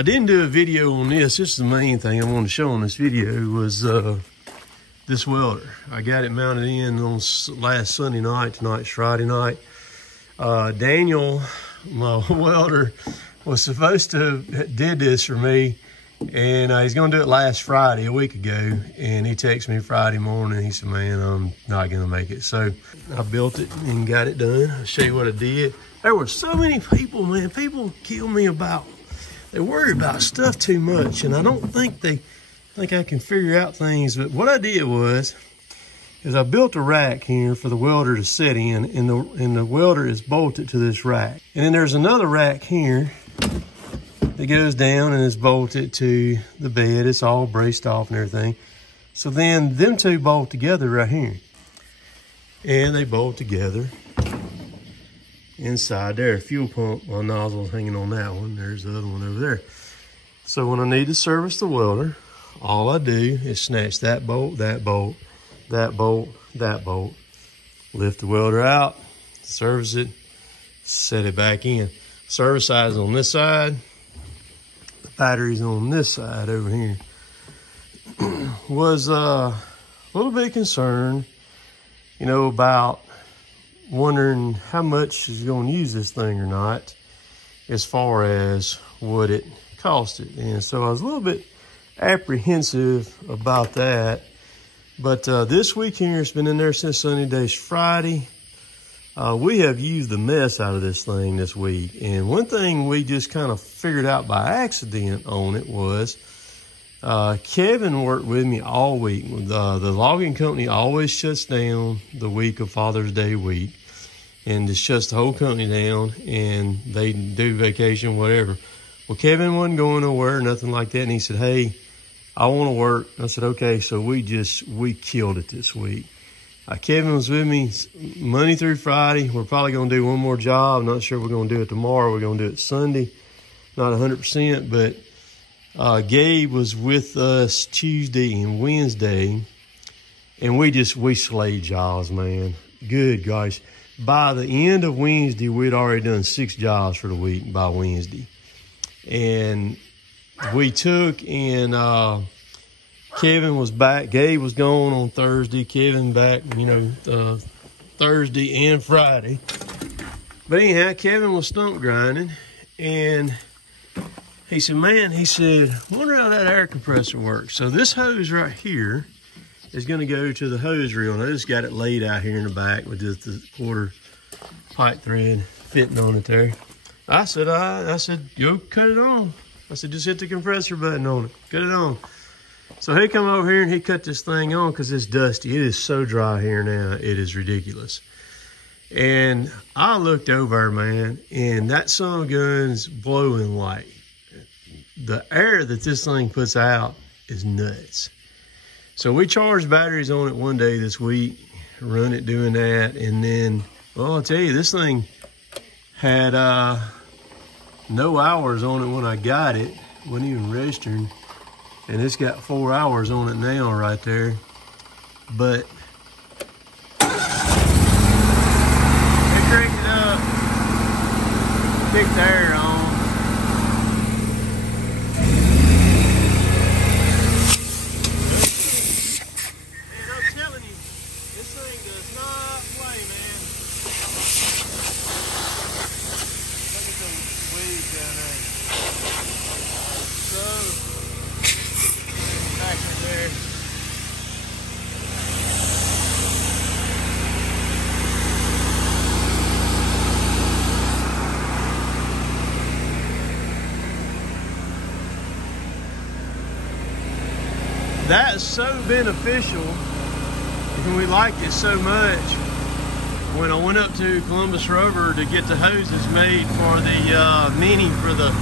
I didn't do a video on this. This is the main thing I wanted to show on this video was this welder. I got it mounted in on last Sunday night. Tonight's Friday night. Daniel, my welder, was supposed to have did this for me, and he's gonna do it last Friday, a week ago, and he texted me Friday morning. He said, man, I'm not gonna make it. So I built it and got it done. I'll show you what I did. There were so many people, man. People kill me about, they worry about stuff too much, and I don't think they think I can figure out things. But what I did was, is I built a rack here for the welder to sit in, and the welder is bolted to this rack. And then there's another rack here that goes down and is bolted to the bed. It's all braced off and everything. So then them two bolt together right here. And they bolt together inside there. Fuel pump nozzle hanging on that one. There's the other one over there. So when I need to service the welder, all I do is snatch that bolt, that bolt, that bolt, that bolt, lift the welder out, service it, set it back in. Service side is on this side. The battery's on this side over here. Was a little bit concerned, you know, about wondering how much is going to use this thing or not, as far as what it costed. And so I was a little bit apprehensive about that. But this week here, it's been in there since Sunday, today's Friday. We have used the mess out of this thing this week. And one thing we just kind of figured out by accident on it was, Kevin worked with me all week. The logging company always shuts down the week of Father's Day week, and just shuts the whole company down, and they do vacation, whatever. Well, Kevin wasn't going nowhere, nothing like that. And he said, hey, I want to work. I said, okay. So we killed it this week. Kevin was with me Monday through Friday. We're probably going to do one more job. I'm not sure we're going to do it tomorrow. We're going to do it Sunday. Not 100%, but Gabe was with us Tuesday and Wednesday, and we slayed jobs, man. Good gosh. By the end of Wednesday, we'd already done 6 jobs for the week by Wednesday. And we took, and Kevin was back. Gabe was gone on Thursday. Kevin back, you know, Thursday and Friday. But anyhow, Kevin was stump grinding, and he said, man, he said, wonder how that air compressor works. So this hose right here is going to go to the hose reel. And I just got it laid out here in the back with just the quarter pipe thread fitting on it there. I said, yo, cut it on. I said, just hit the compressor button on it. Cut it on. So he come over here and he cut this thing on because it's dusty. It is so dry here now. It is ridiculous. And I looked over, man, and that son of a gun's blowing like, the air that this thing puts out is nuts. So we charged batteries on it one day this week, run it doing that. And then, well, I'll tell you, this thing had no hours on it when I got it. Wasn't even registering. And it's got 4 hours on it now right there. But they cranked it up, kicked the air on. Man, I'm telling you, this thing does not play, man. Look at those weeds down there. So, back in there. That's so beneficial, and we like it so much. When I went up to Columbus Rover to get the hoses made for the Mini for the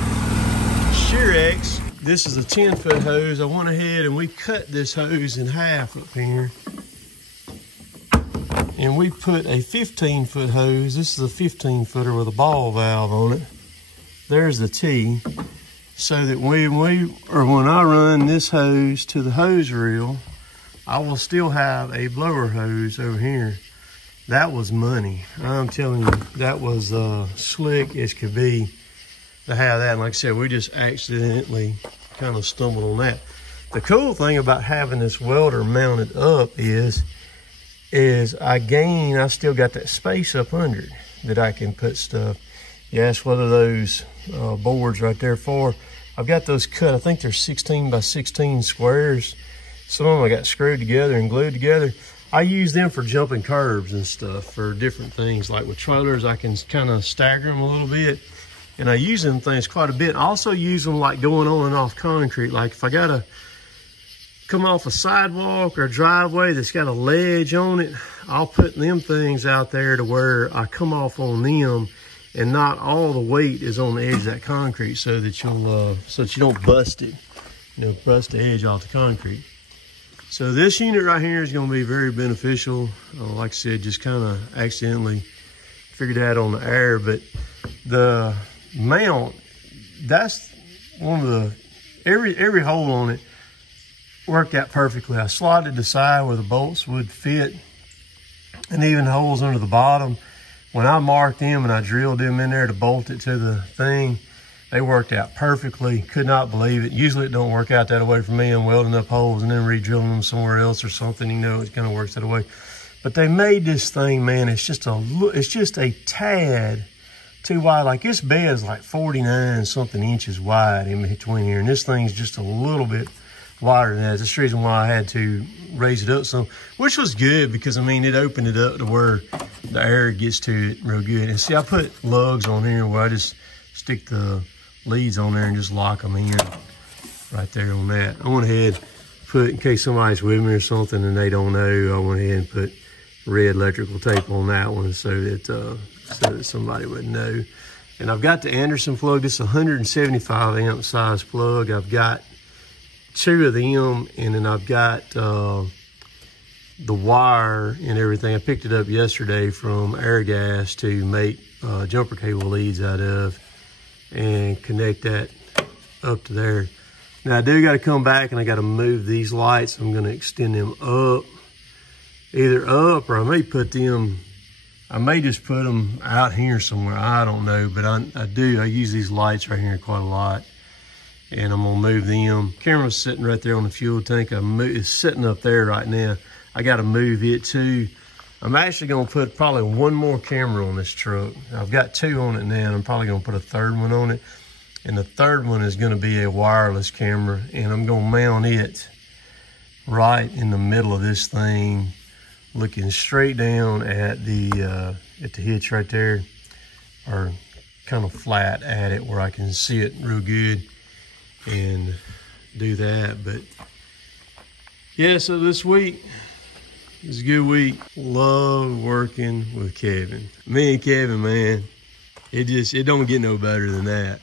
Sheerex, this is a 10-foot hose. I went ahead and we cut this hose in half up here. And we put a 15-foot hose. This is a 15-footer with a ball valve on it. There's the T. So that when I run this hose to the hose reel, I will still have a blower hose over here. That was money. I'm telling you, that was slick as could be. to have that. And like I said, we just accidentally kind of stumbled on that. The cool thing about having this welder mounted up is I still got that space up under it that I can put stuff. You ask what are those boards right there for? I've got those cut. I think they're 16 by 16 squares. Some of them I got screwed together and glued together. I use them for jumping curbs and stuff, for different things. Like with trailers, I can kind of stagger them a little bit. And I use them things quite a bit. I also use them like going on and off concrete. Like if I gotta come off a sidewalk or a driveway that's got a ledge on it, I'll put them things out there to where I come off on them and not all the weight is on the edge of that concrete, so that you don't bust it, bust the edge off the concrete. So this unit right here is going to be very beneficial. Like I said, just kind of accidentally figured that on the air, but the mount, that's one of the, every hole on it worked out perfectly. I slotted the side where the bolts would fit, and even holes under the bottom. When I marked them and I drilled them in there to bolt it to the thing, they worked out perfectly. Could not believe it. Usually it don't work out that way for me. I'm welding up holes and then re-drilling them somewhere else or something. It kind of works that way. But they made this thing, man, it's just a tad too wide. Like this bed is like 49 something inches wide in between here, and this thing's just a little bit wider than that. That's the reason why I had to raise it up some, which was good because, I mean, it opened it up to where the air gets to it real good. And see, I put lugs on here where I just stick the leads on there and just lock them in right there on that. I went ahead, put, in case somebody's with me or something and they don't know, I went ahead and put red electrical tape on that one so that somebody would know. And I've got the Anderson plug. This is a 175 amp size plug. I've got 2 of them, and then I've got the wire and everything. I picked it up yesterday from Airgas to make jumper cable leads out of and connect that up to there. Now I do got to come back and I got to move these lights. I'm going to extend them up, either up, or I may just put them out here somewhere. I don't know, but I use these lights right here quite a lot. And I'm gonna move them. Camera's sitting right there on the fuel tank. It's sitting up there right now. I gotta move it too. I'm actually gonna put probably one more camera on this truck. I've got 2 on it now, and I'm probably gonna put a 3rd one on it. And the 3rd one is gonna be a wireless camera, and I'm gonna mount it right in the middle of this thing, looking straight down at the hitch right there, or kind of flat at it where I can see it real good and do that. But yeah, so this week is a good week. Love working with Kevin. Me and Kevin, man, it don't get no better than that.